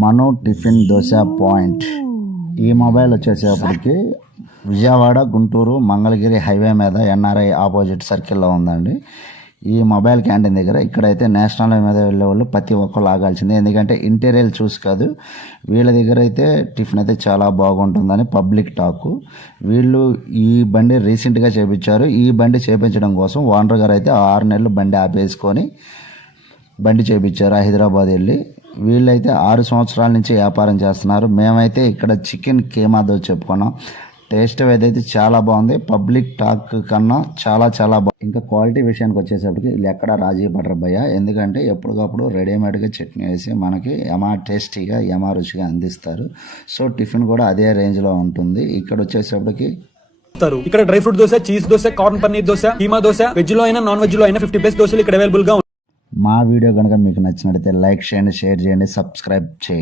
మను tiffin dosa point. ఈ mobile వచ్చేసేపటికి Vijayawada Guntur Mangalagiri highway మీద NRI opposite సర్కిల్లో ఉందండి. ఈ మొబైల్ క్యాంటీన్ దగ్గర ఇక్కడైతే నేషనల్ హైవే మీద వెళ్ళే వాళ్ళు ప్రతి ఒక్కరు ఆగాల్సిందే, ఎందుకంటే ఇంటీరియర్ చూసి కాదు, వీళ్ళ దగ్గర అయితే టిఫిన్ అయితే చాలా బాగుంటుందని పబ్లిక్ టాకు. వీళ్ళు ఈ బండి రీసెంట్గా చేపించారు. ఈ బండి చేపించడం కోసం ఓనర్ గారు అయితే 6 నెలలు బండి ఆపేసుకొని బండి చేపించారు హైదరాబాద్ వెళ్ళి. వీళ్ళైతే 6 సంవత్సరాల నుంచి వ్యాపారం చేస్తున్నారు. మేమైతే ఇక్కడ చికెన్ కీమా దోశ చెప్పుకున్నాం. టేస్ట్ ఏదైతే చాలా బాగుంది, పబ్లిక్ టాక్ కన్నా చాలా బాగుంది. ఇంకా క్వాలిటీ విషయానికి వచ్చేసరికి వీళ్ళు ఎక్కడ రాజీ పడరు భయ్య, ఎందుకంటే ఎప్పటికప్పుడు రెడీమేడ్గా చట్నీ వేసి మనకి యమా టేస్టీగా యమా రుచిగా అందిస్తారు. సో టిఫిన్ కూడా అదే రేంజ్లో ఉంటుంది. ఇక్కడ వచ్చేసరికి ఇక్కడ dry fruit dosa, cheese dosa, corn paneer dosa, keema dosa, veg లో అయినా నాన్ వెజ్ లో అయినా 50 దోశలు ఇక్కడ అవైలబుల్ గా. మా వీడియో కనుక మీకు నచ్చినట్లయితే లైక్ చేయండి, షేర్ చేయండి, సబ్స్క్రైబ్ చేయండి.